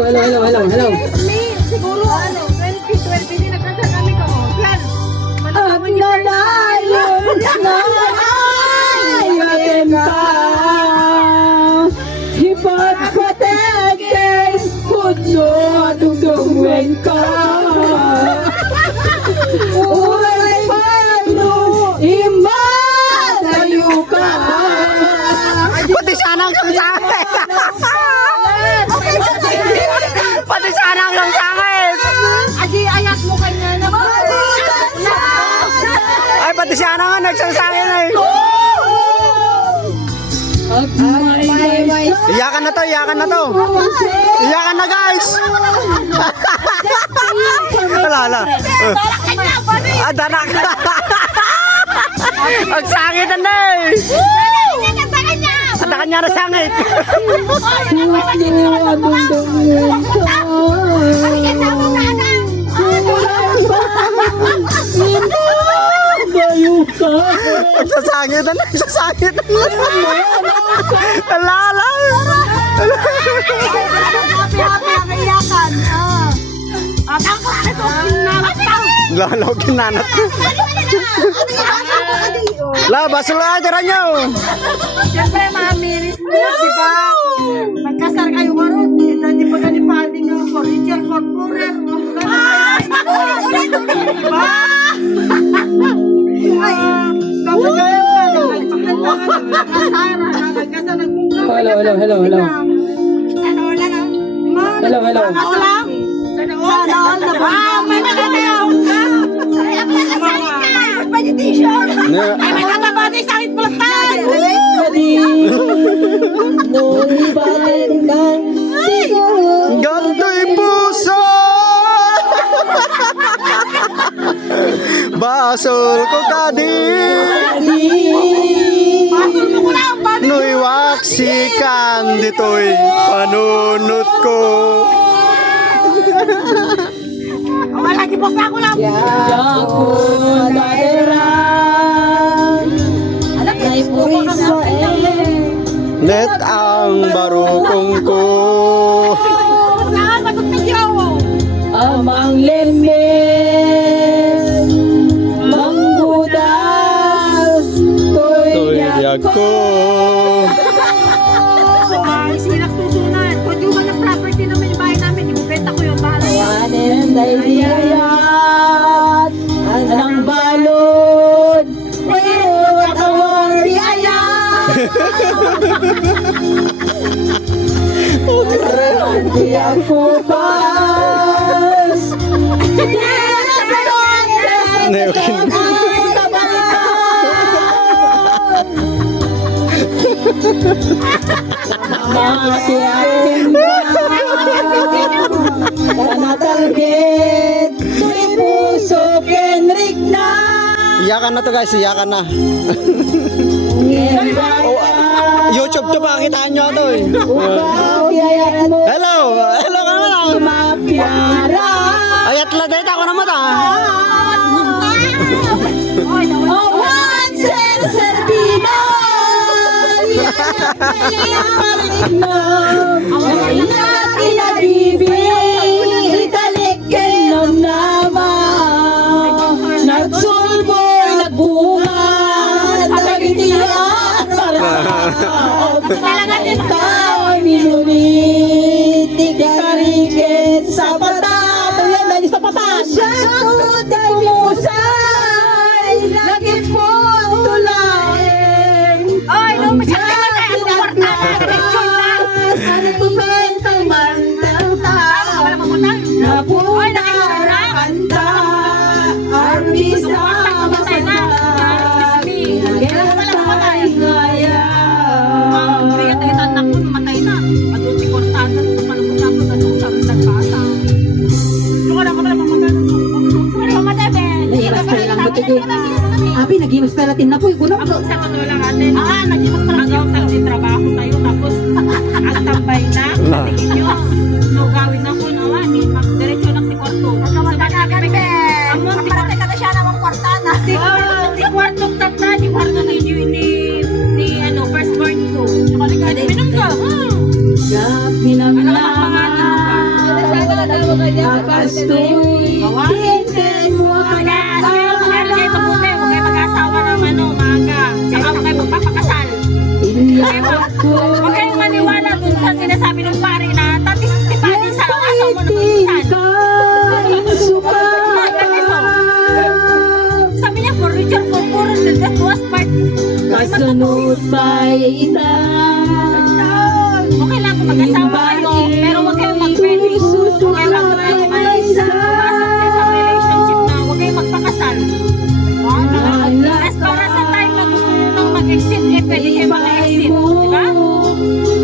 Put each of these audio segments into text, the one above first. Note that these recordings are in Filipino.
Hello. Siguro, 2020 din nagkasal kami ko. Plan. Ang nalayon na ayatin ka, ipagpatagin, puno dugtungin ka. Uray paano, imatayo ka. Pati sana ang sakit. Pati sana ang sakit. Adi, ayat mo kanya naman. Ay, pati sana nga nagsasakit na eh. Iyakan na to, iyakan na to. Iyakan na guys. Wala. Danak. Ang sakit na eh. Ang kanya na sangit. Nagsasangit na. Alala. Lalaw kinanat. Labas lang tira nyo. Siyempre, mga miris mo, di ba? Magkasal kayo karon, di ba ganipanding yung for Richard for Poorer? Di ba? Ay, kapag kayo ka, nagpagkantangan, nagkasara, nagkasal, nagpunggam. Hello. Sana wala na. Hello. Sana all. Sana all na ba? May magkatayaw ka. Ay, ako na kasalit ka. Meditation. Ay, may katabati, sakit pulatan. Ganto'y puso. Basol ko kadi. No'y waksikan dito'y panunot ko. Malagi po sa ako lang. Net ang barukong ko. Sagot ng yawo. Amang lemes, manggudas, Tuyag ko. Ay, silak susunan. Kung yung mga property naman yung bahay namin, ibubenta ko yung bahay. Wanen day diyayat, anang balod, mayroon awang diyayat. Di ako pas, Neokin. mati aking kanatarget, tuy puso kenrik na. Iyakan na to guys, iyakan na. YouTube to ba? Kitaan nyo to eh. Hello ka naman ah. Ay, atladet ako naman ah. Sa patas, ayan lagi sa patas. Day musay, lagi po tulain. Ay, no, masyadong matay. Ang kwarta. Ano kumento man tanta, Wala mamatay. napunta kanta, artista Mamatay na. kaya ngaya. Kaya tayo tanak mo, namatay na. Adun si Cortana, tumalapos-tapos at usap sa bata. Wala mamatay. Wala mamatay, Ben. Nahiras pa lang buti ko. Abi, nag-imas pala tinapoy ko na. Ang sa ano lang atin. Nag-imas pa lang. Hanggang trabaho tayo, tapos ang tambay na. Tingin nyo, no, gawin na ko naman. Diretso lang si Corto. Nagkamaganagan, Ben. Kaparating ka na siya namang Cortana. Di kwartong tatna, di kwarto ni first born sunod pa'y ita. Okay lang kung mag-asawa kayo, pero huwag kayong mag-wedding. Huwag kayong mag-wedding. Pumasok sa isang relationship na huwag kayong magpakasal. As para sa time na gusto nyo nang mag-exit, eh pwede kayo mag-exit. Diba?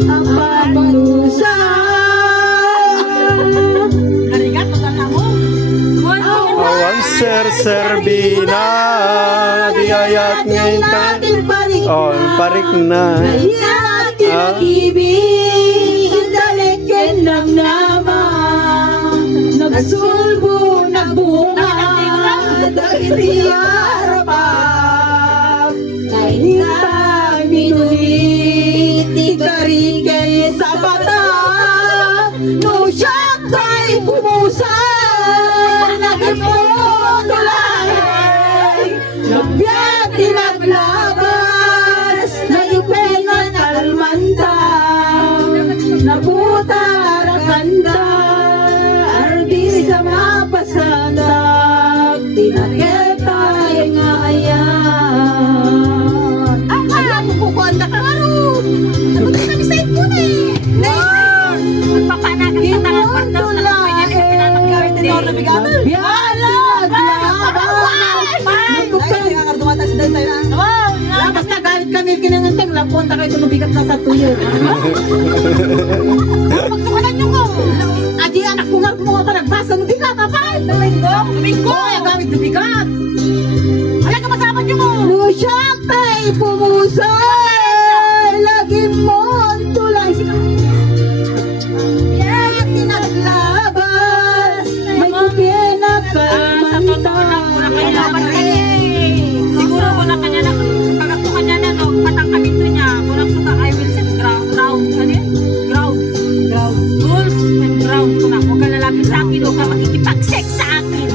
Ang pagpanusa. Narigat, maganda mo. Awan ser-serbina, di ayat ngayon tayo. Oh, parik na. Natin ang ibig, dalikin lang naman. Nagsulbo, nagbunga, dahil di harapan. Kahit na minulit, ikarigay sa bata. No siya kay pumusan, nagputulay. Nagbiyak tinaglabas, nagpengan almanta. Naputa rakanda, ardi sa mapasandag. Tinaketa yung ayan. Ang alam mo po, konda ka nga ro. Sagot ka kami sa ipon eh. Magpapanagan sa tangang kwarto. Pwede ka pinapagawin din. Biyalag laban, basta galit kami kinangantang lapunta kayo tumabigat na tatuyo. Magsukalan nyo ko. Adi anak ko nga kumuha ka nagbasa ng bigat, apay! Domingo! Ay, gamit ng bigat! Wala ka masama nyo ko. Lusya kay pumusay, lagi mo ang tulay. Biyagat tinaglabas, may kupina kay Sa totoo lang, wala kanya naman siguro wala kanya na, pag ako kanya na, no, patang kami to niya, wala ko ka, I will set ground, ano yun? Grounds. Rules and ground ko na. Huwag ka lalapit sa akin, huwag ka makikipag-sex sa akin.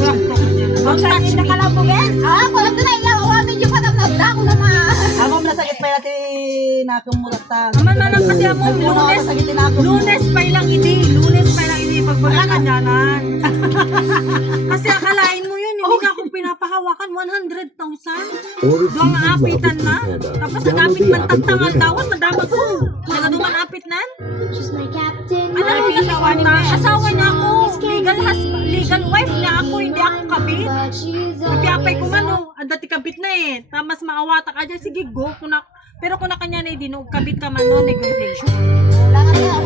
Wala ko kanya. Don't touch me. Kalabugin? Ah, kulang na ilaw. Awamin yung patamnag na ako naman. Ako masakit pa natin nakumulata. Naman manang kasi mo, lunes pa lang hindi. Lunes pa lang hindi pagbaga kanyanan. Kasi akalain mo yun, hindi ka akong pinapahawakan 100,000. Doang apitan na. Tapos nag-apit man tagtangal dawan, madama ko. Nagaduman apit nan. Ano mo na asawa niya ako. Legal wife niya ako, hindi ako kabit. Pagpiapay ko man, oh, dati kabit na eh. Tapos maawata ka dyan, sige go. Pero kung na kanya na hindi, no, kabit ka man, no, negotiation. Wala ka na.